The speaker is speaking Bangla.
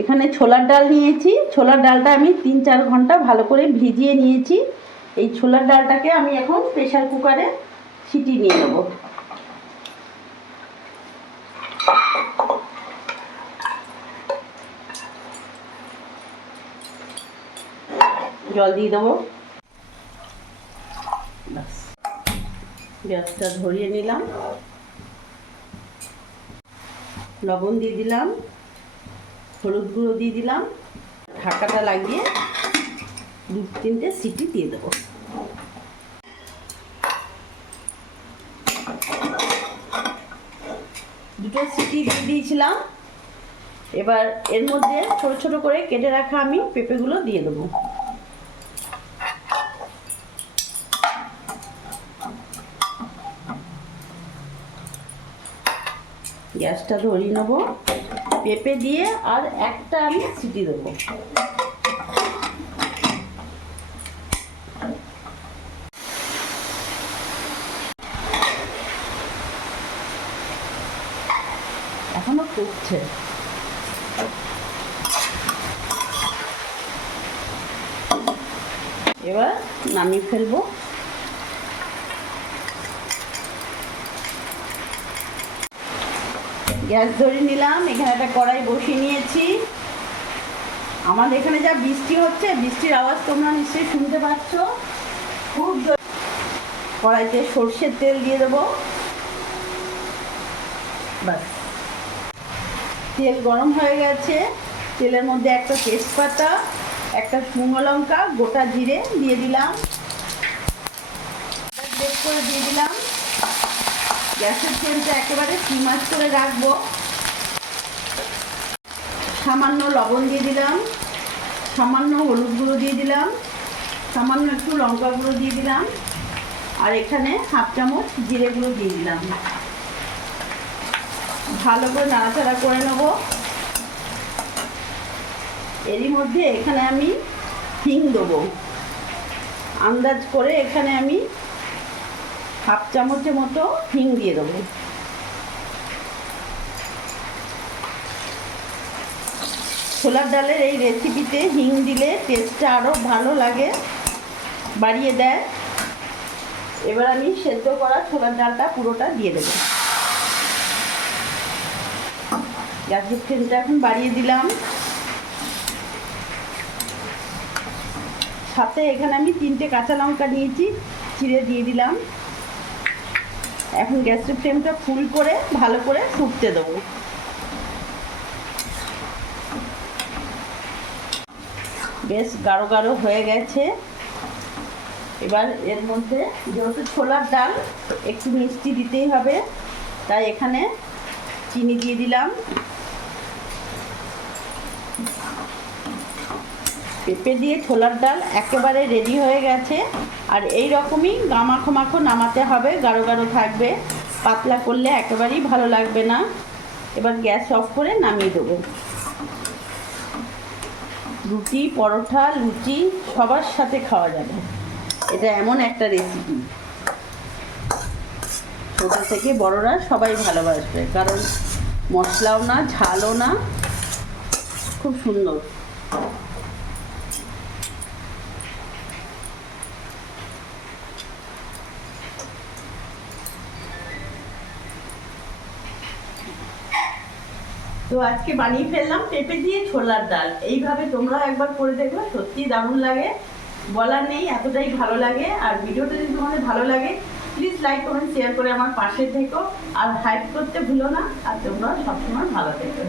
এখানে ছোলার ডাল নিয়েছি। ছোলার ডালটা আমি তিন চার ঘণ্টা ভালো করে ভিজিয়ে নিয়েছি। এই ছোলার ডালটাকে আমি এখন প্রেশার কুকারে সিটি নিয়ে নেব। জল দিয়ে দেবো। গ্যাসটা ধরিয়ে নিলাম। লবণ দিয়ে দিলাম। হলুদ গুঁড়ো দিয়ে দিলাম। ঢাকাটা লাগিয়ে দু তিনটে সিটি দিয়ে দেবো। দুটো সিটি দিয়ে দিয়েছিলাম। এবার এর মধ্যে ছোট ছোট করে কেটে রাখা আমি পেঁপেগুলো দিয়ে দেবো। গ্যাসটা ধরিয়ে নেব, পেঁপে দিয়ে আর একটা আমি সিটি দেবো। এখনও ফুটছে। এবার নামিয়ে ফেলব। গ্যাস ধরে নিলাম, এখানে একটা কড়াই বসিয়ে নিয়েছি। আমাদের এখানে যা বৃষ্টি হচ্ছে, বৃষ্টির আওয়াজ তোমরা নিশ্চয়ই শুনতে পাচ্ছ। খুব কড়াইতে সর্ষের তেল দিয়ে দেবো। বাস তেল গরম হয়ে গেছে। তেলের মধ্যে একটা তেজপাতা, একটা শুকনো লঙ্কা, গোটা জিরে দিয়ে দিলাম। করে দিয়ে দিলাম। গ্যাসের তেলটা একেবারে সিমাচ করে রাখব। সামান্য লবণ দিয়ে দিলাম, সামান্য হলুদ গুঁড়ো দিয়ে দিলাম, সামান্য একটু লঙ্কা গুঁড়ো দিয়ে দিলাম, আর এখানে হাফ চামচ জিরে গুঁড়ো দিয়ে দিলাম। ভালো করে নাড়াচাড়া করে নেব। এরই মধ্যে এখানে আমি হিং দেবো। আন্দাজ করে এখানে আমি হাফ চামচের মতো হিং দিয়ে দেবো। ছোলার ডালের এই রেসিপিতে হিং দিলে টেস্টটা আরও ভালো লাগে, বাড়িয়ে দেয়। এবার আমি সেদ্ধ করা ছোলার ডালটা পুরোটা দিয়ে দেবো। গ্যাসের ফ্লেমটা এখন বাড়িয়ে দিলাম। সাথে এখানে আমি তিনটে কাঁচা লঙ্কা নিয়েছি, চিড়ে দিয়ে দিলাম। এখন গ্যাসের ফ্লেমটা ফুল করে ভালো করে ফুটতে দেবো। বেশ গাঢ় গাঢ় হয়ে গেছে। এবার এর মধ্যে যেহেতু ছোলার ডাল, একটু মিষ্টি দিতেই হবে, তাই এখানে চিনি দিয়ে দিলাম। পেঁপে দিয়ে ছোলার ডাল একেবারে রেডি হয়ে গেছে। আর এই রকমই গামাখো মাখো নামাতে হবে, গাঢ় গাঢ় থাকবে। পাতলা করলে একেবারেই ভালো লাগবে না। এবার গ্যাস অফ করে নামিয়ে দেবো। রুটি, পরোটা, লুচি সবার সাথে খাওয়া যাবে। এটা এমন একটা রেসিপি ছোটো থেকে বড়রা সবাই ভালোবাসবে, কারণ মশলাও না, ঝালও না, খুব সুন্দর। তো আজকে বানিয়ে ফেললাম পেঁপে দিয়ে ছোলার ডাল। এইভাবে তোমরা একবার করে দেখবে সত্যি দারুণ লাগে। বলার নেই, এতটাই ভালো লাগে। আর ভিডিওটা যদি তোমাদের ভালো লাগে প্লিজ লাইক কমেন্ট শেয়ার করে আমার পাশে থেকো। আর হাইপ করতে ভুলো না। আর তোমরা সবসময় ভালো থেকো।